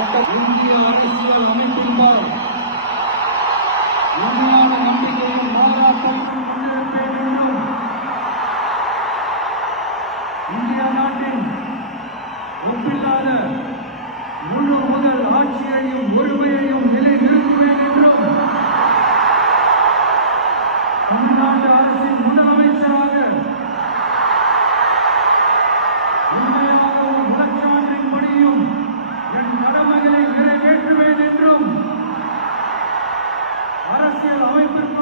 இந்திய அரசியல் அமைப்பின்பால் உண்மையான நம்பிக்கையும் போராட்டத்தையும் கொண்டிருப்பேன் என்றும் இந்திய நாட்டின் ஒப்பில்லாத முழு முதல் ஆட்சியையும் உரிமையையும் நிலைநிறுத்துவேன் என்றும் தமிழ்நாட்டு அரசின் முதலமைச்சராக உண்மையாகவும் மனச்சான்றின்படியும் என் கடமைகளை நிறைவேற்றுவேன் என்றும் அரசியல் அமைப்பிற்கு